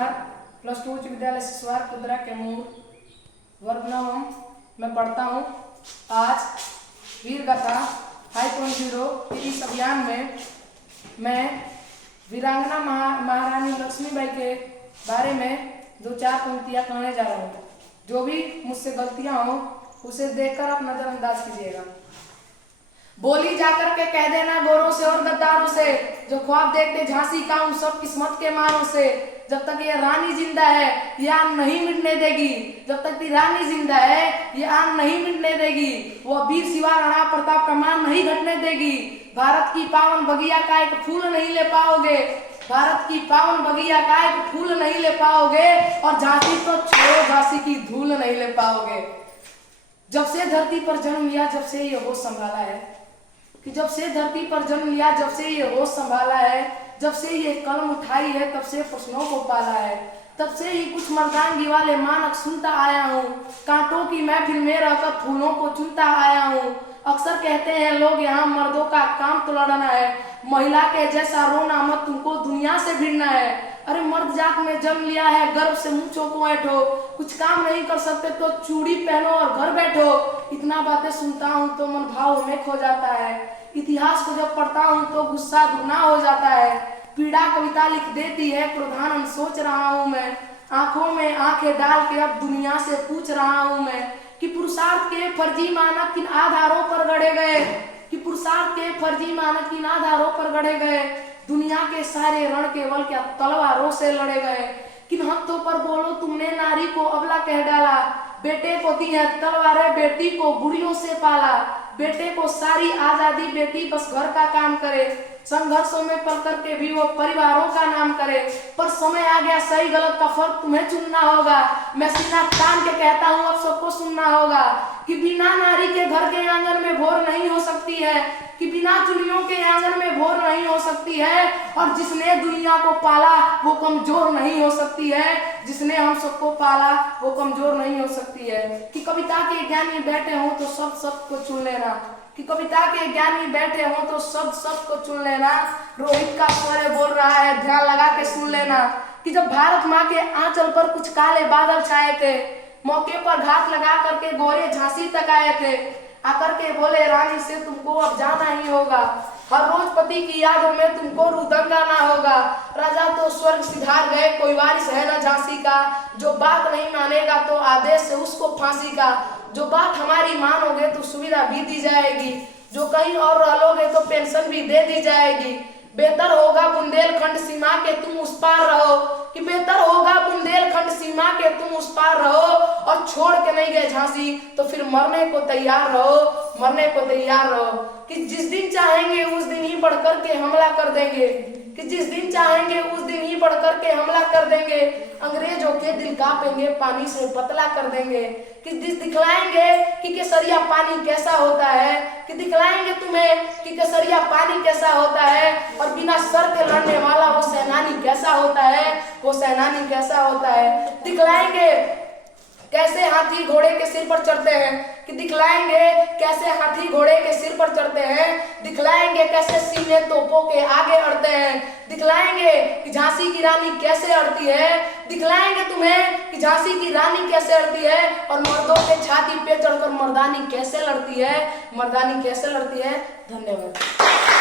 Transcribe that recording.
कुमार, +2 उच्च विद्यालय सिसवार कुदरा कैमूर, वर्ग नवम में पढ़ता हूँ। आज वीर गाथा 5.0 के इस अभियान में मैं वीरांगना महारानी लक्ष्मीबाई के बारे में 2-4 पंक्तियाँ कहने जा रहा हूँ। जो भी मुझसे गलतियाँ हो उसे देखकर आप नजरअंदाज कीजिएगा। बोली जाकर के कह देना गोरों से और गद्दारों से, जो ख्वाब देखते झांसी का उन सब किस्मत के मारों से। जब तक ये रानी जिंदा है ये आग नहीं मिटने देगी, जब तक ये रानी जिंदा है ये आग नहीं मिटने देगी। वो वीर शिवा राणा प्रताप का मान नहीं घटने देगी। भारत की पावन बगिया का एक फूल नहीं ले पाओगे, भारत की पावन बगिया का एक फूल नहीं ले पाओगे, और झांसी तो छोड़ो झांसी की धूल नहीं ले पाओगे। जब से धरती पर जन्म लिया जब से ये होश संभाला है, कि जब से धरती पर जन्म लिया जब से ये होश संभाला है, जब से ये कलम उठाई है तब से प्रश्नों को पाला है, तब से ही कुछ मर्दानगी वाले मानक सुनता आया हूँ। कांटों की महफिल में रहकर फूलों को चुनता आया हूँ। अक्सर कहते हैं लोग यहाँ मर्दों का काम तो लड़ना है, महिला के जैसा रोना मत, तुमको दुनिया से भिड़ना है। अरे मर्द जात में जन्म लिया है गर्व से मूंछों को ऐठो, कुछ काम नहीं कर सकते तो चूड़ी पहनो और घर बैठो। इतना बातें सुनता हूँ तो मन भाव में खो जाता है, इतिहास को जब पढ़ता हूँ तो गुस्सा दुगना हो जाता है। पीड़ा कविता लिख देती है प्रधान सोच रहा हूँ मैं, आंखों में आंखें डाल के अब दुनिया से पूछ रहा हूँ मैं, कि पुरुषार्थ के फर्जी मानक किन आधारों पर गढ़े गए, कि पुरुषार्थ के फर्जी मानक किन आधारों पर गढ़े गए। दुनिया के सारे रण केवल क्या तलवारों से लड़े गए, किन हत्थों पर बोलो तुमने नारी को अबला कह डाला। बेटे को दी है तलवारें बेटी को गुड़ियों से पाला, बेटे को सारी आजादी बेटी बस घर का काम करे। संघर्षों में पल करके भी वो परिवारों का नाम करे, पर समय आ गया सही गलत का फर्क तुम्हें चुनना होगा। मैं सीना तान के कहता हूँ अब सबको सुनना होगा, कि बिना नारी के घर के आंगन में भोर नहीं हो सकती है, कि बिना चुनियों के आंगन में भोर नहीं हो सकती है, और जिसने दुनिया को पाला वो कमजोर नहीं हो सकती है, जिसने हम सबको पाला वो कमजोर नहीं हो सकती है। कि कविता के ज्ञानी बैठे हो तो सब सबको चुन लेना, कि कविता के ज्ञानी बैठे हो तो सब सबको चुन लेना। रोहित का स्वर बोल रहा है ध्यान लगा के सुन लेना, कि जब भारत माँ के आंचल पर कुछ काले बादल छाए थे, मौके पर घात लगा करके गोरे झांसी तक आए थे, आकर के बोले रानी से तुमको अब जाना ही होगा, हर रोज पति की यादों में तुमको रुदन गाना होगा। राजा तो स्वर्ग सिधार गए कोई वारिस है ना झांसी का, जो बात नहीं मानेगा तो आदेश से उसको फांसी का। जो बात हमारी मानोगे तो सुविधा भी दी जाएगी, जो कहीं और रह लोगे तो पेंशन भी दे दी जाएगी। बेहतर होगा बुंदेलखंड सीमा के तुम उस पार रहो, कि बेहतर होगा बुंदेलखंड सीमा के तुम उस पार रहो, और छोड़ के नहीं गए झांसी तो फिर मरने को तैयार रहो, मरने को तैयार रहो। कि जिस दिन चाहेंगे उस दिन ही बढ़ करके हमला कर देंगे, कि जिस दिन चाहेंगे उस दिन ही बढ़ करके हमला कर देंगे। अंग्रेजों के दिल कांपेंगे पानी से पतला कर देंगे, कि दिखलाएंगे कि केसरिया पानी कैसा होता है, कि दिखलाएंगे तुम्हें कि केसरिया पानी कैसा होता है, और बिना सर के लड़ने वाला वो सेनानी कैसा होता है, वो सेनानी कैसा होता है। दिखलाएंगे कैसे हाथी घोड़े के सिर पर चढ़ते हैं, कि दिखलाएंगे कैसे हाथी घोड़े के सिर पर चढ़ते हैं, दिखलाएंगे कैसे सीने तोपों के आगे अड़ते हैं, दिखलाएंगे कि झांसी की रानी कैसे अड़ती है, दिखलाएंगे तुम्हें कि झांसी की रानी कैसे अड़ती है, और मर्दों के छाती पे चढ़कर मर्दानी कैसे लड़ती है, मर्दानी कैसे लड़ती है। धन्यवाद।